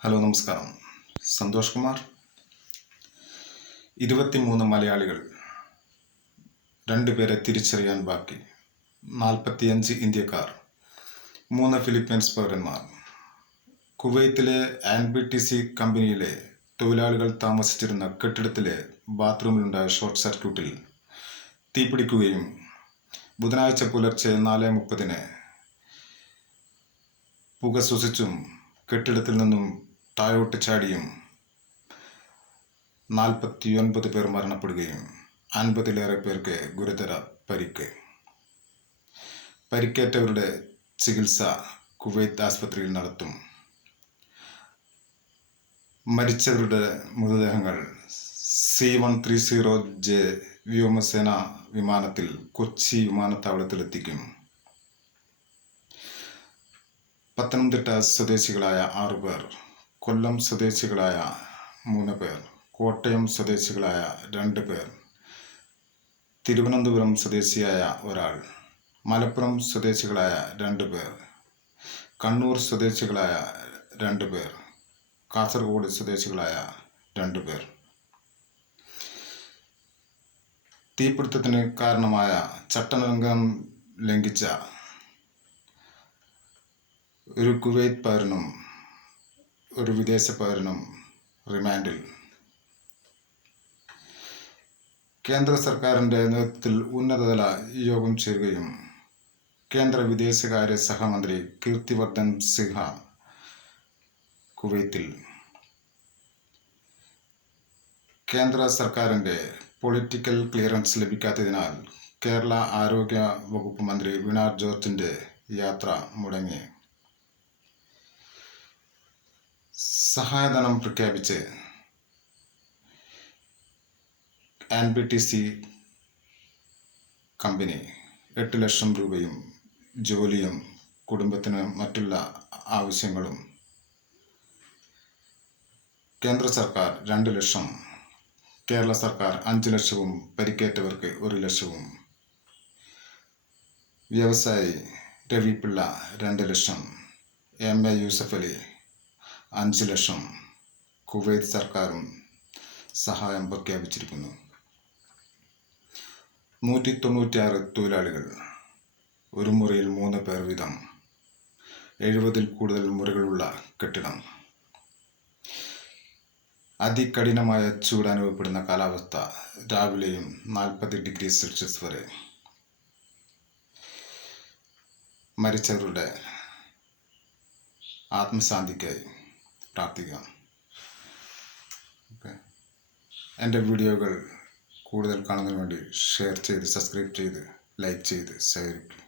Hello നമസ്കാരം. സന്തോഷ് കുമാർ. 23 മലയാളികൾ, 2 പേരെ തിരിച്ചറിയാൻ ബാക്കി. 45 ഇന്ത്യക്കാർ, 3 ഫിലിപ്പീൻസ് പൗരന്മാർ. കുവൈത്തിലെ NBTC കമ്പനിയിലെ തൊഴിലാളികൾ താമസിച്ചിരുന്ന കെട്ടിടത്തിലെ ബാത്റൂമിലുണ്ടായ ഷോർട്ട് സർക്യൂട്ടിൽ തീപിടിക്കുകയും ബുധനാഴ്ച പുലർച്ചെ 4:30 പുക ശ്വസിച്ചും കെട്ടിടത്തിൽ നിന്നും താഴോട്ട് ചാടിയും 49 പേർ മരണപ്പെടുകയും 50-ലേറെ പേർക്ക് ഗുരുതര പരിക്ക്. പരിക്കേറ്റവരുടെ ചികിത്സ കുവൈത്ത് ആസ്പത്രിയിൽ നടത്തും. മരിച്ചവരുടെ മൃതദേഹങ്ങൾ C-130J വ്യോമസേന വിമാനത്തിൽ കൊച്ചി വിമാനത്താവളത്തിലെത്തിക്കും. പത്തനംതിട്ട സ്വദേശികളായ 6 പേർ, കൊല്ലം സ്വദേശികളായ 3 പേർ, കോട്ടയം സ്വദേശികളായ 2 പേർ, തിരുവനന്തപുരം സ്വദേശിയായ ഒരാൾ, മലപ്പുറം സ്വദേശികളായ 2 പേർ, കണ്ണൂർ സ്വദേശികളായ 2 പേർ, കാസർഗോഡ് സ്വദേശികളായ 2 പേർ. തീപിടുത്തത്തിന് കാരണമായ ചട്ടലംഘനം ലംഘിച്ച ഒരു കുവൈത്ത് പൗരനും ഒരു വിദേശ പൗരനും റിമാൻഡിൽ. കേന്ദ്ര സർക്കാരിൻ്റെ നേതൃത്വത്തിൽ ഉന്നതതല യോഗം ചേരുകയും കേന്ദ്ര വിദേശകാര്യ സഹമന്ത്രി കീർത്തിവർദ്ധൻ സിൻഹ കുവൈത്തിൽ കേന്ദ്ര സർക്കാരിൻ്റെ പൊളിറ്റിക്കൽ ക്ലിയറൻസ് ലഭിക്കാത്തതിനാൽ കേരള ആരോഗ്യ വകുപ്പ് മന്ത്രി വീണ ജോർജിൻ്റെ യാത്ര മുടങ്ങി. സഹായധനം പ്രഖ്യാപിച്ച് NBTC കമ്പനി 8 ലക്ഷം രൂപയും ജോലിയും കുടുംബത്തിന് മറ്റുള്ള ആവശ്യങ്ങളും, കേന്ദ്ര സർക്കാർ 2 ലക്ഷം, കേരള സർക്കാർ 5 ലക്ഷവും പരിക്കേറ്റവർക്ക് 1 ലക്ഷവും, വ്യവസായി രവി പിള്ള 2 ലക്ഷം, MA യൂസഫ് അലി 5 ലക്ഷം, കുവൈത്ത് സർക്കാരും സഹായം പ്രഖ്യാപിച്ചിരിക്കുന്നു. 196 തൊഴിലാളികൾ, ഒരു മുറിയിൽ 3 പേർ വീതം, 70-ൽ കൂടുതൽ മുറികളുള്ള കെട്ടിടം. അതികഠിനമായ ചൂട് അനുഭവപ്പെടുന്ന കാലാവസ്ഥ, രാവിലെയും 40 ഡിഗ്രി സെൽഷ്യസ് വരെ. മരിച്ചവരുടെ ആത്മശാന്തിക്കായി പ്രാർത്ഥിക്കാം. എൻ്റെ വീഡിയോകൾ കൂടുതൽ കാണുന്നതിന് വേണ്ടി ഷെയർ ചെയ്ത്, സബ്സ്ക്രൈബ് ചെയ്ത്, ലൈക്ക് ചെയ്ത് സഹകരിക്കും.